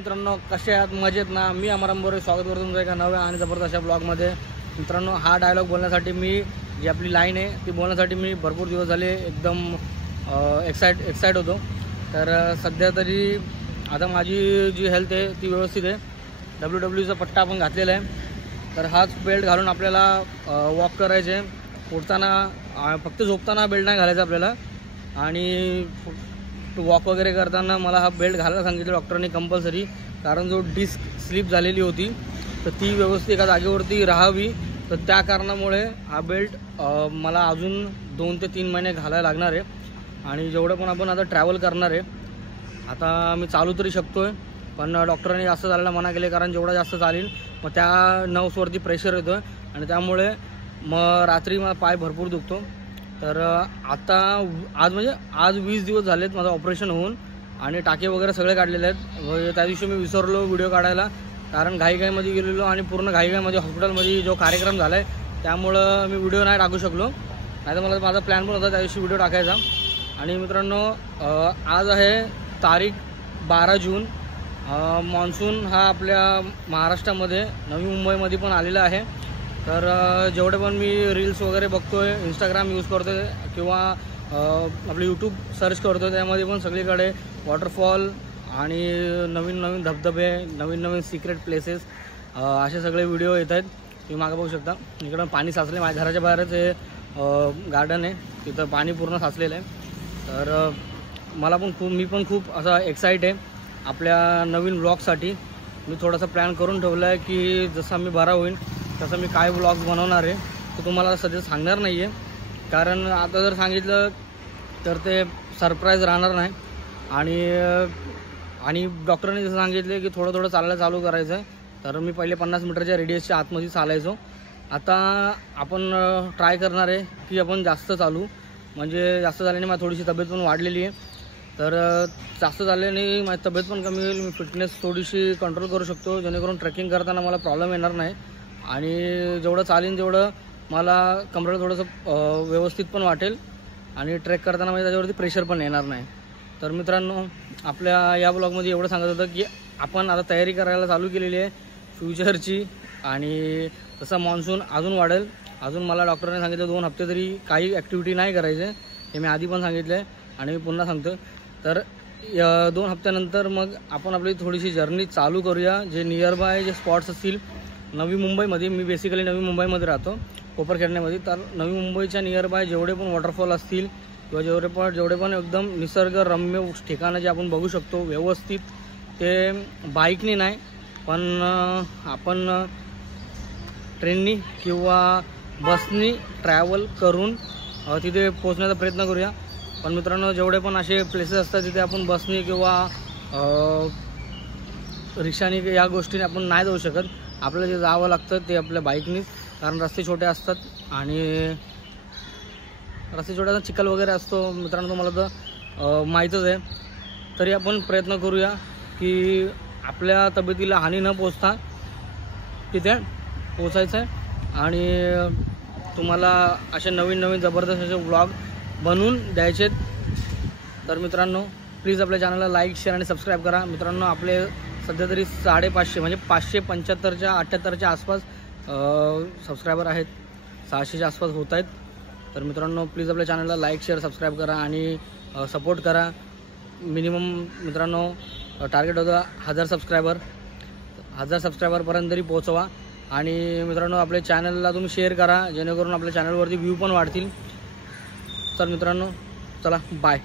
मित्रांनो, कसे आहात? मजेत ना? मी अमरांबरोबर स्वागत करतो तुमचं एका नव्या आणि जबरदस्त अशा ब्लॉगमध्ये. मित्रांनो, हा डायलॉग बोलण्यासाठी मी जी आपली लाईन आहे ती बोलण्यासाठी मी भरपूर दिवस झाले एकदम एक्साइट होतो. तर सध्या तरी आता माझी जी हेल्थ आहे ती व्यवस्थित आहे. WWचा पट्टा आपण घातलेला आहे. तर हाच बेल्ट घालून आपल्याला वॉक करायचे. उठताना फक्त झोपताना बेल्ट नाही घालायचा आपल्याला, आणि वॉक वगैरे करताना मला हा बेल्ट घालायला सांगितलं डॉक्टरांनी कंपल्सरी. कारण जो डिस्क स्लिप झालेली होती तर ती व्यवस्थित एका जागेवरती राहावी, तर त्या कारणामुळे हा बेल्ट मला अजून 2 ते 3 महिने घालायला लागणार आहे. आणि जेवढं पण आपण आता ट्रॅव्हल करणार आहे, आता मी चालू तरी शकतो आहे, पण डॉक्टरांनी जास्त चालायला मना केले. कारण जेवढा जास्त चालेल मग त्या नर्व्सवरती प्रेशर येतो आहे आणि त्यामुळे मग रात्री मला पाय भरपूर दुखतो. तर आता आज 20 दिवस झालेत माझं ऑपरेशन होऊन, आणि टाके वगैरे सगळे काढलेले आहेत. त्या दिवशी मी विसरलो व्हिडिओ काढायला, कारण घाईघाईमध्ये गेलेलो आणि पूर्ण घाईघाईमध्ये हॉस्पिटलमध्ये जो कार्यक्रम झाला आहे त्यामुळं मी व्हिडिओ नाही टाकू शकलो. नाहीतर मला माझा प्लॅन पण होता त्या दिवशी व्हिडिओ टाकायचा. आणि मित्रांनो, आज आहे तारीख 12 जून. मान्सून हा आपल्या महाराष्ट्रामध्ये नवी मुंबईमध्ये पण आलेला आहे. तर जेवढे पण मी रील्स वगैरे बघतो आहे, इंस्टाग्राम यूज करतो आहे किंवा आपलं यूट्यूब सर्च करतो आहे, त्यामध्ये पण सगळीकडे वॉटरफॉल आणि नवीन धबधबे, नवीन सिक्रेट प्लेसेस असे सगळे व्हिडिओ येत आहेत. तुम्ही मागं बघू शकता, इकडं पाणी साचले. माझ्या घराच्या बाहेरच हे गार्डन आहे, तिथं पाणी पूर्ण साचलेलं आहे. तर मी पण खूप असा एक्साइट आहे आपल्या नवीन व्लॉगसाठी. मी थोडासा प्लॅन करून ठेवला आहे की जसा मी बरा होईन तसं मी काय व्लॉग्स बनवणार आहे ते तुम्हाला सध्या सांगणार नाही आहे. कारण आता जर सांगितलं तर ते सरप्राईज राहणार नाही. आणि डॉक्टरांनी जसं सांगितले की थोडं चालायला चालू करायचं आहे. तर मी पहिले 50 मीटरच्या रेडियसच्या आतमध्ये चालायचो. आता आपण ट्राय करणार आहे की आपण जास्त चालू, म्हणजे जास्त झाल्याने माझी थोडीशी तब्येत पण वाढलेली आहे. तर जास्त झाल्याने माझी तब्येत पण कमी होईल, मी फिटनेस थोडीशी कंट्रोल करू शकतो, जेणेकरून ट्रेकिंग करताना मला प्रॉब्लेम येणार नाही. आणि जेवढं चालेन तेवढं मला कमरेला थोडंसं व्यवस्थित पण वाटेल, आणि ट्रेक करताना म्हणजे त्याच्यावरती प्रेशर पण येणार नाही. तर मित्रांनो, आपल्या या ब्लॉगमध्ये एवढं सांगत होतं की आपण आता तयारी करायला चालू केलेली आहे फ्युचरची. आणि तसं मान्सून अजून वाढेल. अजून मला डॉक्टरांनी सांगितलं 2 हप्ते तरी काही ॲक्टिव्हिटी नाही करायचे. हे मी आधी पण सांगितलं आहे आणि मी पुन्हा सांगतो. तर 2 हप्त्यानंतर मग आपण आपली थोडीशी जर्नी चालू करूया. जे नियर बाय जे स्पॉट्स असतील नवी मुंबईमध्ये, मी बेसिकली नवी मुंबईमध्ये राहतो, कोपरखेडण्यामध्ये. तर नवी मुंबईच्या नियर बाय जेवढे पण वॉटरफॉल असतील किंवा जेवढे पण एकदम निसर्गरम्य ठिकाणं जे आपण बघू शकतो व्यवस्थित, ते बाईकने नाही पण आपण ट्रेननी किंवा बसनी ट्रॅव्हल करून तिथे पोहोचण्याचा प्रयत्न करूया. पण मित्रांनो, जेवढे पण असे प्लेसेस असतात तिथे आपण बसनी किंवा रिक्षाने या गोष्टीने आपण नाही जाऊ शकत. आपल्याला जे जावं लागतं ते आपल्या बाईकनीच, कारण रस्ते छोटे असतात आणि रस्ते छोटे असतात, चिखल वगैरे असतो. मित्रांनो, तुम्हाला तर माहीतच आहे. तरी आपण प्रयत्न करूया की आपल्या तब्येतीला हानी न पोचता तिथे पोचायचं आहे आणि तुम्हाला असे नवीन जबरदस्त असे व्लॉग बनवून द्यायचे. तर मित्रांनो, प्लीज आपल्या चॅनलला लाईक, शेअर आणि सबस्क्राईब करा. मित्रांनो, आपले सध्या तरी 550 म्हणजे 575च्या 78च्या आसपास सबस्क्रायबर आहेत. 600च्या आसपास होत आहेत. तर मित्रांनो, प्लीज आपल्या चॅनलला लाईक, शेअर, सबस्क्राईब करा आणि सपोर्ट करा. मिनिमम मित्रांनो टार्गेट होतं 1000 सबस्क्रायबरपर्यंत तरी पोहोचवा. आणि मित्रांनो, आपल्या चॅनलला तुम्ही शेअर करा, जेणेकरून आपल्या चॅनलवरती व्ह्यू पण वाढतील. तर मित्रांनो, चला बाय.